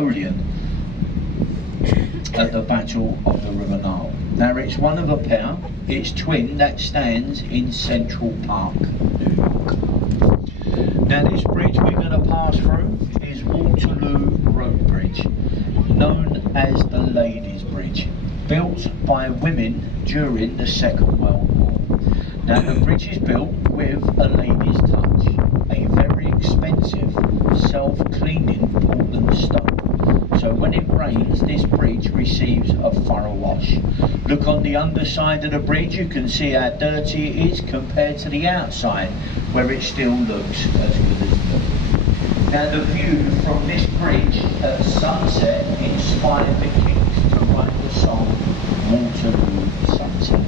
Napoleon at the Battle of the River Nile. Now it's one of a pair, its twin that stands in Central Park, New York. Now this bridge we're going to pass through is Waterloo Road Bridge, known as the Ladies' Bridge, built by women during the Second World War. Now the bridge is built with a lady's touch, a very expensive self-cleaning Portland stone. So when it rains, this bridge receives a thorough wash. Look on the underside of the bridge, you can see how dirty it is compared to the outside, where it still looks as good as new. Now the view from this bridge at sunset inspired the Kings to write the song Waterloo Sunset.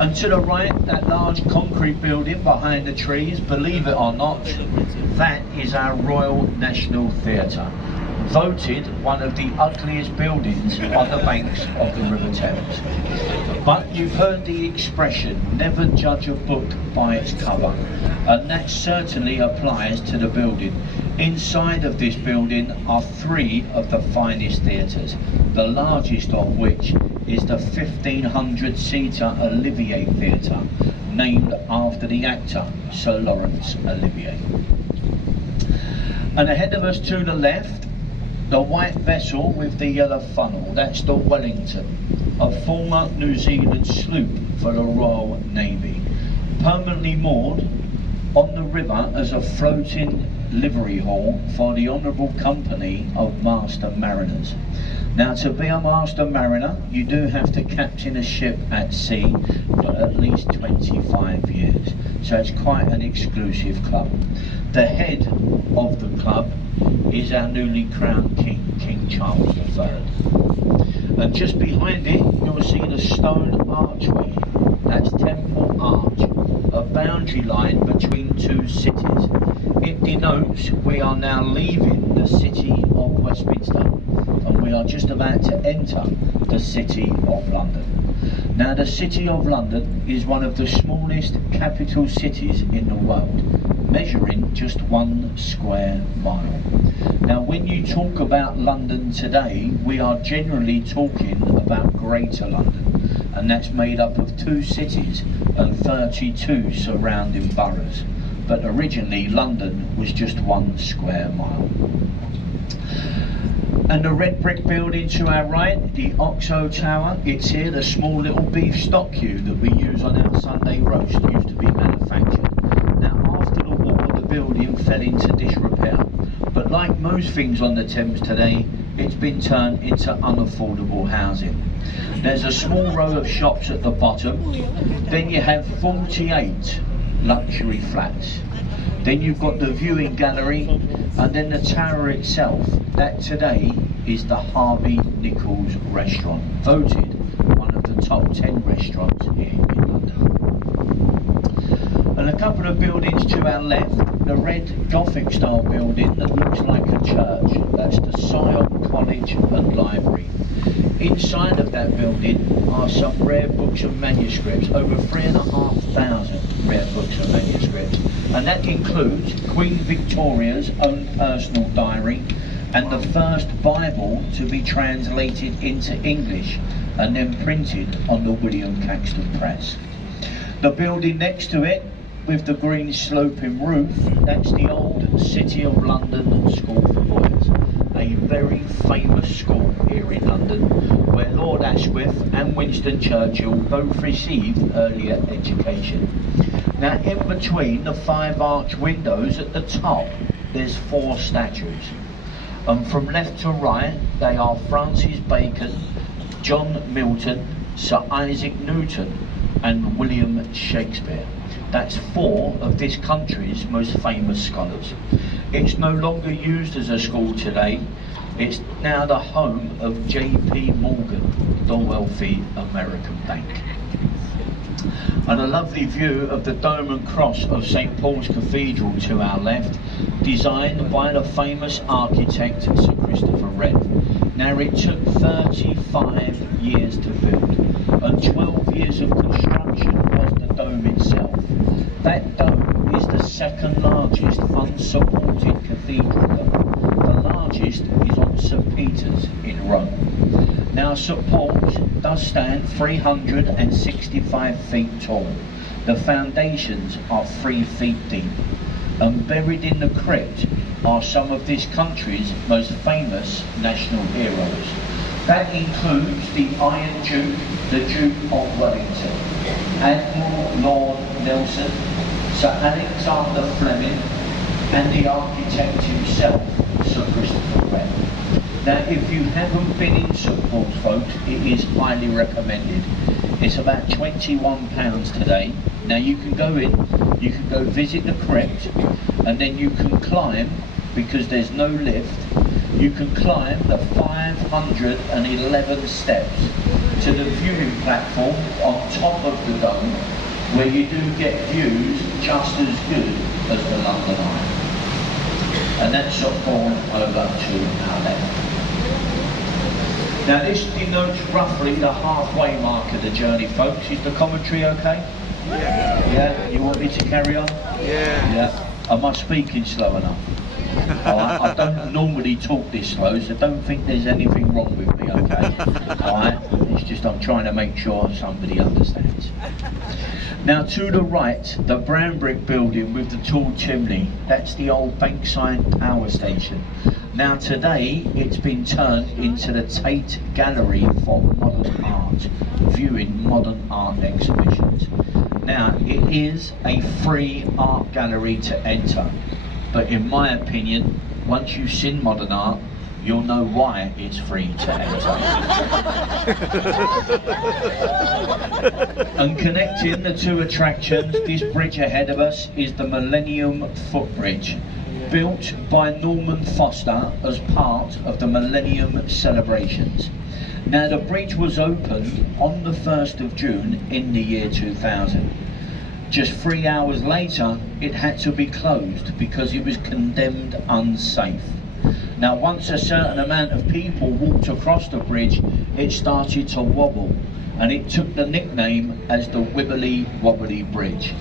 And to the right, that large concrete building behind the trees, believe it or not, that is our Royal National Theatre, voted one of the ugliest buildings on the banks of the River Thames. But you've heard the expression, never judge a book by its cover, and that certainly applies to the building. Inside of this building are three of the finest theatres, the largest of which is the 1,500-seater Olivier Theatre, named after the actor Sir Laurence Olivier. And ahead of us to the left, the white vessel with the yellow funnel, that's the Wellington, a former New Zealand sloop for the Royal Navy, permanently moored on the river as a floating livery hall for the Honourable Company of Master Mariners. Now, to be a Master Mariner, you do have to captain a ship at sea for at least 25 years, so it's quite an exclusive club. The head of the club is our newly crowned King, King Charles III. And just behind it, you'll see the stone archway. That's Temple Arch, a boundary line between two cities. It denotes we are now leaving the city of Westminster and we are just about to enter the city of London. Now the city of London is one of the smallest capital cities in the world, measuring just 1 square mile. Now when you talk about London today, we are generally talking about Greater London, and that's made up of 2 cities and 32 surrounding boroughs. But originally London was just 1 square mile. And the red brick building to our right, the Oxo Tower, it's here, the small little beef stock queue that we use on our Sunday roast used to be manufactured. Now after the war, the building fell into disrepair, but like most things on the Thames today, it's been turned into unaffordable housing. There's a small row of shops at the bottom, then you have 48 luxury flats. Then you've got the viewing gallery, and then the tower itself. That today is the Harvey Nichols restaurant, voted one of the top 10 restaurants here in London. And a couple of buildings to our left, the red Gothic style building that looks like a church, that's the Sion College and Library. Inside of that building are some rare books and manuscripts, over 3,500 rare books and manuscripts, and that includes Queen Victoria's own personal diary and the first Bible to be translated into English and then printed on the William Caxton Press. The building next to it with the green sloping roof, that's the old City of London School for Boys, a very famous school here in London where Lord Asquith and Winston Churchill both received earlier education. Now in between the 5 arch windows at the top there's 4 statues, and from left to right they are Francis Bacon, John Milton, Sir Isaac Newton and William Shakespeare. That's 4 of this country's most famous scholars. It's no longer used as a school today. It's now the home of J.P. Morgan, the wealthy American bank. And a lovely view of the dome and cross of St. Paul's Cathedral to our left, designed by the famous architect Sir Christopher Wren. Now it took 35 years to build, and 12 years of construction was the dome itself. That dome is the second largest unsupported cathedral dome. The largest largest is on St. Peter's in Rome. Now St. Paul's does stand 365 feet tall. The foundations are 3 feet deep, and buried in the crypt are some of this country's most famous national heroes. That includes the Iron Duke, the Duke of Wellington, Admiral Lord Nelson, Sir Alexander Fleming, and the architect himself, Sir Christopher Wren. Now, if you haven't been in St. Paul's, folks, it is highly recommended. It's about £21 today. Now, you can go in, you can go visit the crypt, and then you can climb, because there's no lift, you can climb the 511 steps to the viewing platform on top of the dome, where you do get views just as good as the London Eye. And that's St. Paul over to our left. Now this denotes roughly the halfway mark of the journey, folks. Is the commentary okay? Yeah. Yeah? You want me to carry on? Yeah. Yeah. Am I speaking slow enough? Alright, I don't normally talk this slow, so don't think there's anything wrong with me, okay? Alright, it's just I'm trying to make sure somebody understands. Now to the right, the brown brick building with the tall chimney, that's the old Bankside Power Station. Now today, it's been turned into the Tate Gallery for modern art, viewing modern art exhibitions. Now, it is a free art gallery to enter. But in my opinion, once you've seen modern art, you'll know why it's free to enter. And connecting the two attractions, this bridge ahead of us is the Millennium Footbridge, built by Norman Foster as part of the Millennium celebrations. Now the bridge was opened on the 1st of June in the year 2000. Just 3 hours later, it had to be closed because it was condemned unsafe. Now, once a certain amount of people walked across the bridge, it started to wobble, and it took the nickname as the Wibbly Wobbly Bridge.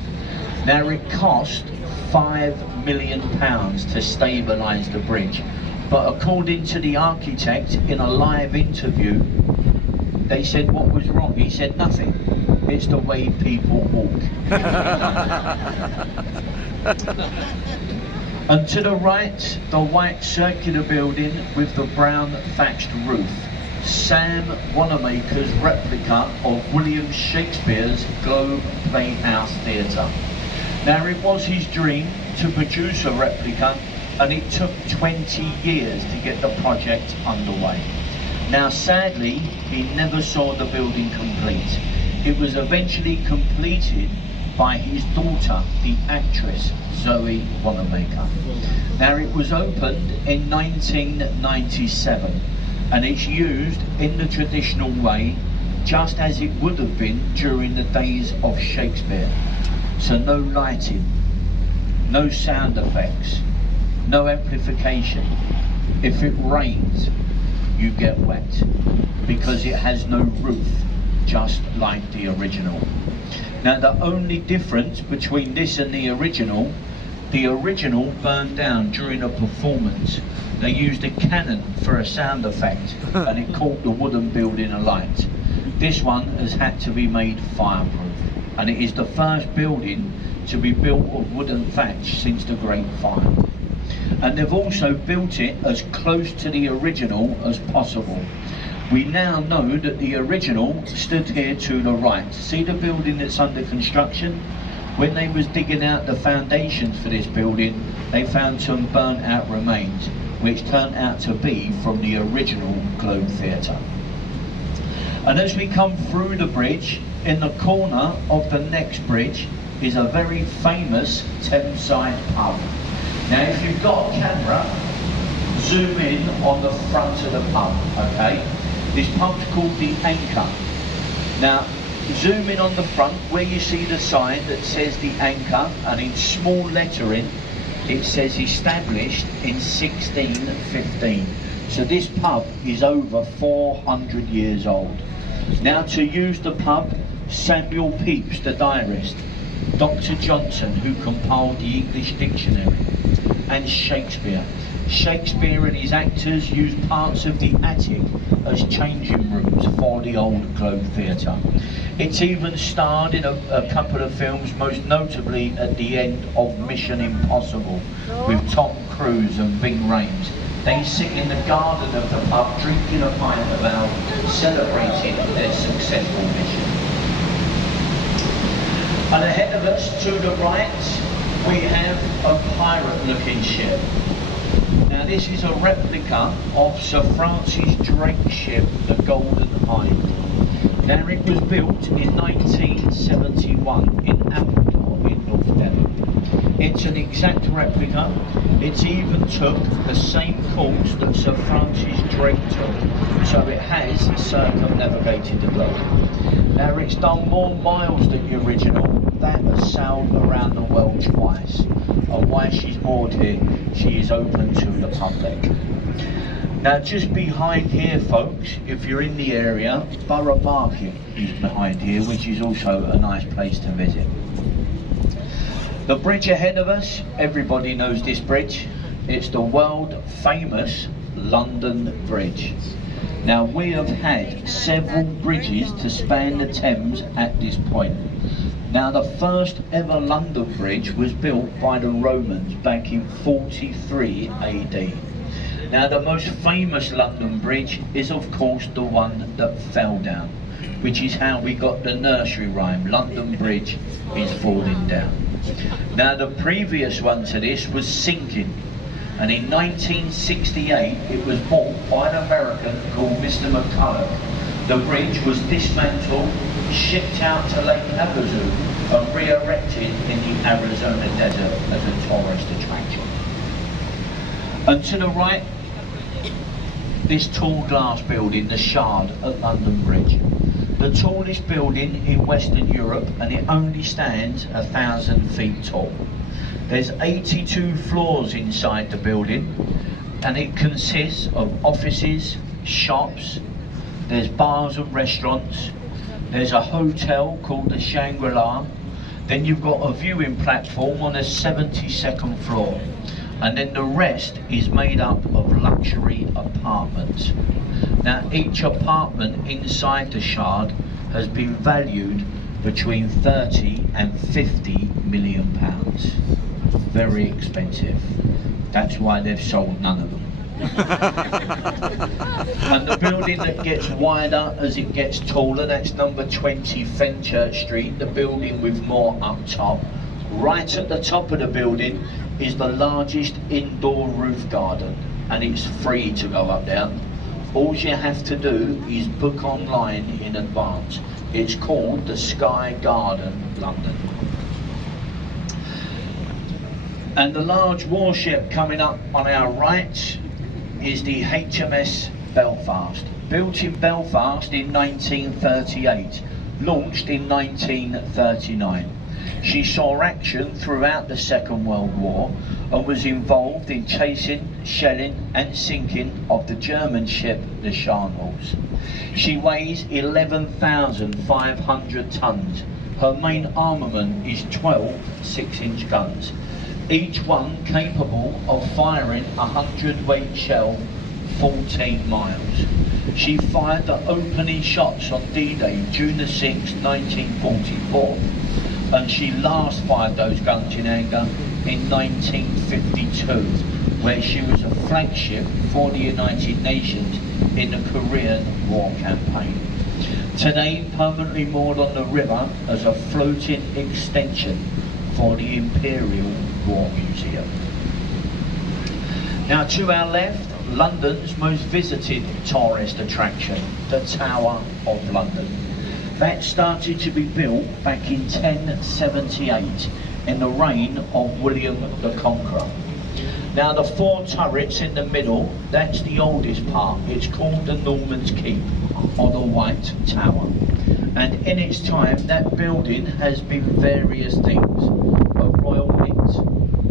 Now, it cost £5 million to stabilise the bridge, but according to the architect in a live interview, they said what was wrong. He said nothing. It's the way people walk. And to the right, the white circular building with the brown thatched roof. Sam Wanamaker's replica of William Shakespeare's Globe Playhouse Theatre. Now it was his dream to produce a replica, and it took 20 years to get the project underway. Now sadly, he never saw the building complete. It was eventually completed by his daughter, the actress Zoe Wanamaker. Now it was opened in 1997, and it's used in the traditional way, just as it would have been during the days of Shakespeare. So no lighting, no sound effects, no amplification. If it rains, you get wet, because it has no roof, just like the original. Now the only difference between this and the original burned down during a performance. They used a cannon for a sound effect, and it caught the wooden building alight. This one has had to be made fireproof, and it is the first building to be built of wooden thatch since the Great Fire. And they've also built it as close to the original as possible. We now know that the original stood here to the right. See the building that's under construction? When they was digging out the foundations for this building, they found some burnt out remains, which turned out to be from the original Globe Theatre. And as we come through the bridge, in the corner of the next bridge is a very famous Thameside pub. Now if you've got a camera, zoom in on the front of the pub, okay? This pub's called the Anchor. Now, zoom in on the front where you see the sign that says the Anchor, and in small lettering, it says established in 1615. So this pub is over 400 years old. Now to use the pub, Samuel Pepys, the diarist, Dr. Johnson, who compiled the English dictionary, and Shakespeare. Shakespeare and his actors used parts of the attic as changing rooms for the old Globe Theatre. It's even starred in a couple of films, most notably at the end of Mission Impossible with Tom Cruise and Ving Rhames. They sit in the garden of the pub drinking a pint of ale, celebrating their successful mission. And ahead of us to the right we have a pirate-looking ship. Now this is a replica of Sir Francis Drake's ship, the Golden Hind. Now it was built in 1971 in Appledore in North Devon. It's an exact replica. It even took the same course that Sir Francis Drake took, so it has circumnavigated the globe. Now it's done more miles than the original. That has sailed around the world twice. And while she's moored here, she is open to the public. Now just behind here, folks, if you're in the area, Borough Market is behind here, which is also a nice place to visit. The bridge ahead of us, everybody knows this bridge. It's the world famous London Bridge. Now we have had several bridges to span the Thames at this point. Now the first ever London Bridge was built by the Romans back in 43 AD. Now the most famous London Bridge is of course the one that fell down, which is how we got the nursery rhyme, London Bridge is falling down. Now the previous one to this was sinking, and in 1968 it was bought by an American called Mr. McCulloch. The bridge was dismantled, shipped out to Lake Havasu and re-erected in the Arizona desert as a tourist attraction. And to the right, this tall glass building, the Shard at London Bridge. The tallest building in Western Europe, and it only stands 1,000 feet tall. There's 82 floors inside the building, and it consists of offices, shops, there's bars and restaurants, there's a hotel called the Shangri-La, then you've got a viewing platform on the 72nd floor, and then the rest is made up of luxury apartments. Now each apartment inside the Shard has been valued between 30 and 50 million pounds. Very expensive. That's why they've sold none of them. And the building that gets wider as it gets taller, that's number 20 Fenchurch Street, the building with more up top. Right at the top of the building is the largest indoor roof garden, and it's free to go up there. All you have to do is book online in advance. It's called the Sky Garden London. And the large warship coming up on our right is the HMS Belfast. Built in Belfast in 1938, launched in 1939. She saw action throughout the Second World War and was involved in chasing, shelling and sinking of the German ship the Scharnhorst. She weighs 11,500 tons. Her main armament is 12 6-inch guns, each one capable of firing a 100-weight shell 14 miles. She fired the opening shots on D-Day, June the 6th, 1944, and she last fired those guns in anger in 1952, where she was a flagship for the United Nations in the Korean War campaign. Today permanently moored on the river as a floating extension for the Imperial War Museum. Now to our left, London's most visited tourist attraction, the Tower of London. That started to be built back in 1078 in the reign of William the Conqueror. Now the 4 turrets in the middle, that's the oldest part. It's called the Norman's Keep, or the White Tower. And in its time, that building has been various things. A royal mint,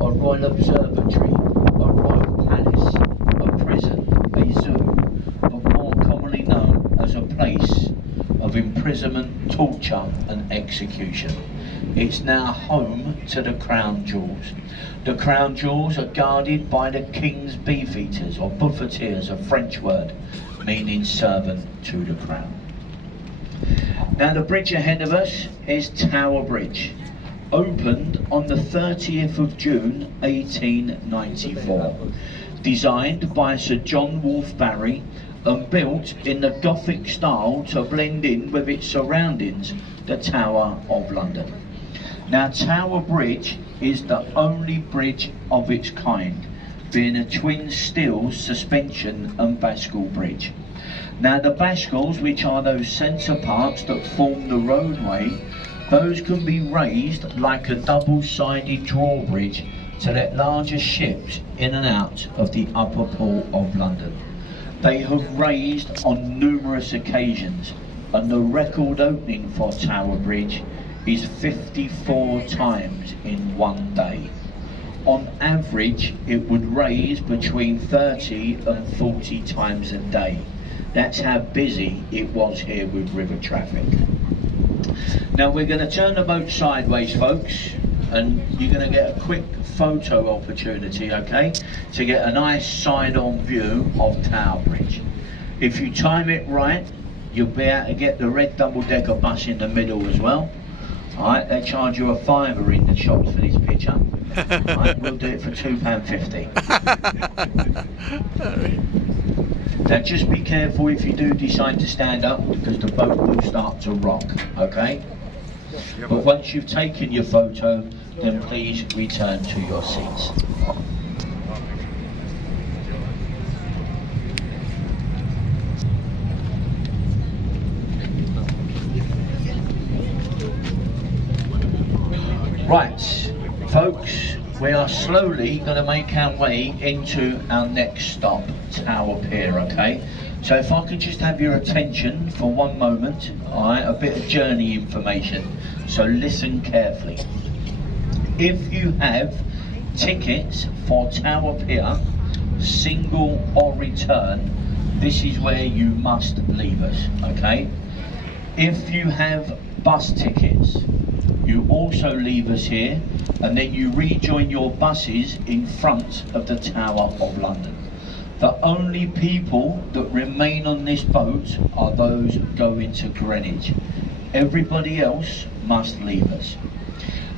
a royal observatory, a royal palace, a prison, a zoo, but more commonly known as a place of imprisonment, torture and execution. It's now home to the Crown Jewels. The Crown Jewels are guarded by the King's Beefeaters, or buffeteers, a French word meaning servant to the Crown. Now the bridge ahead of us is Tower Bridge, opened on the 30th of June 1894, designed by Sir John Wolfe Barry and built in the Gothic style to blend in with its surroundings, the Tower of London. Now Tower Bridge is the only bridge of its kind, being a twin steel suspension and bascule bridge. Now the bascles, which are those centre parts that form the roadway, those can be raised like a double-sided drawbridge to let larger ships in and out of the upper port of London. They have raised on numerous occasions, and the record opening for Tower Bridge is 54 times in one day. On average, it would raise between 30 and 40 times a day. That's how busy it was here with river traffic. Now we're going to turn the boat sideways, folks, and you're going to get a quick photo opportunity, okay, to get a nice side-on view of Tower Bridge. If you time it right, you'll be able to get the red double-decker bus in the middle as well. Alright, they charge you £5 in the shops for this picture. Right, we'll do it for £2.50. Now just be careful if you do decide to stand up, because the boat will start to rock, okay? But once you've taken your photo, then please return to your seats. Right, folks, we are slowly going to make our way into our next stop, Tower Pier, okay? So if I could just have your attention for one moment, alright, a bit of journey information, so listen carefully. If you have tickets for Tower Pier, single or return, this is where you must leave us, okay? If you have bus tickets, you also leave us here, and then you rejoin your buses in front of the Tower of London. The only people that remain on this boat are those going to Greenwich. Everybody else must leave us.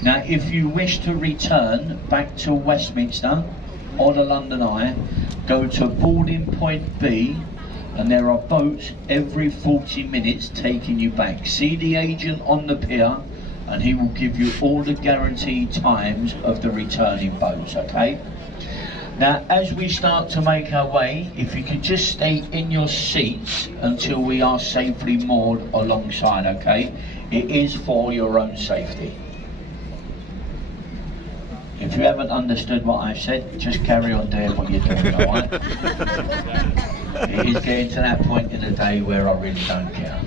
Now if you wish to return back to Westminster or the London Eye, go to boarding point B, and there are boats every 40 minutes taking you back. See the agent on the pier, and he will give you all the guaranteed times of the returning boats, okay? Now as we start to make our way, if you can just stay in your seats until we are safely moored alongside, okay? It is for your own safety. If you haven't understood what I've said, just carry on doing what you're doing, alright? It is getting to that point in the day where I really don't care.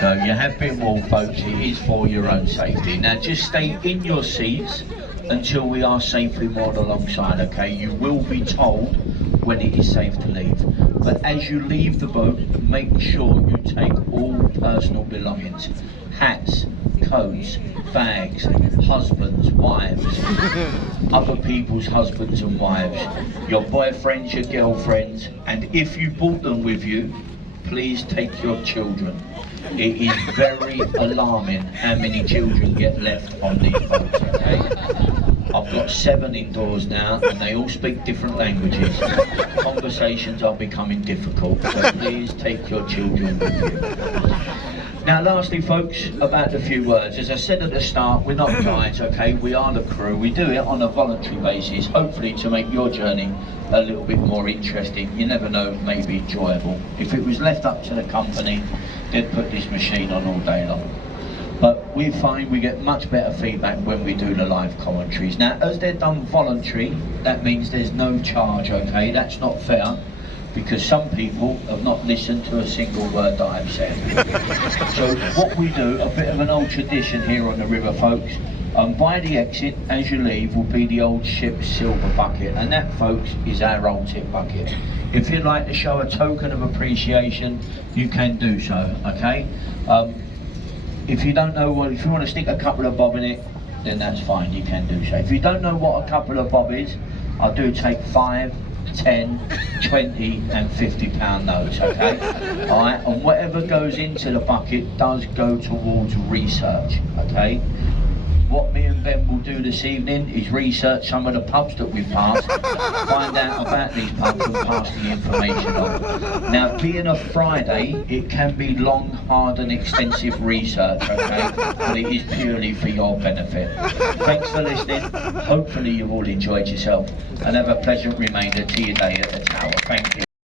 So you have been warned, folks, it is for your own safety. Now just stay in your seats until we are safely moored alongside, okay? You will be told when it is safe to leave. But as you leave the boat, make sure you take all personal belongings. Hats, coats, bags, husbands, wives, other people's husbands and wives, your boyfriends, your girlfriends, and if you brought them with you, please take your children. It is very alarming how many children get left on these boats, okay? I've got 7 indoors now, and they all speak different languages. Conversations are becoming difficult, so please take your children with you. Now lastly, folks, about a few words. As I said at the start, we're not guides, okay? We are the crew. We do it on a voluntary basis, hopefully to make your journey a little bit more interesting. You never know, maybe enjoyable. If it was left up to the company, they'd put this machine on all day long. But we find we get much better feedback when we do the live commentaries. Now, as they're done voluntary, that means there's no charge, okay? That's not fair, because some people have not listened to a single word that I've said. So what we do, a bit of an old tradition here on the river, folks, By the exit, as you leave, will be the old ship's silver bucket, and that, folks, is our old tip bucket. If you'd like to show a token of appreciation, you can do so, okay? If you don't know what, if you want to stick a couple of bob in it, then that's fine, you can do so. If you don't know what a couple of bob is, I do take 5, 10, 20 and 50 pound notes, okay? Alright, and whatever goes into the bucket does go towards research, okay? What me and Ben will do this evening is research some of the pubs that we've passed, find out about these pubs and pass the information on. Now, being a Friday, it can be long, hard and extensive research, okay? But it is purely for your benefit. Thanks for listening. Hopefully you've all enjoyed yourself and have a pleasant remainder to your day at the Tower. Thank you.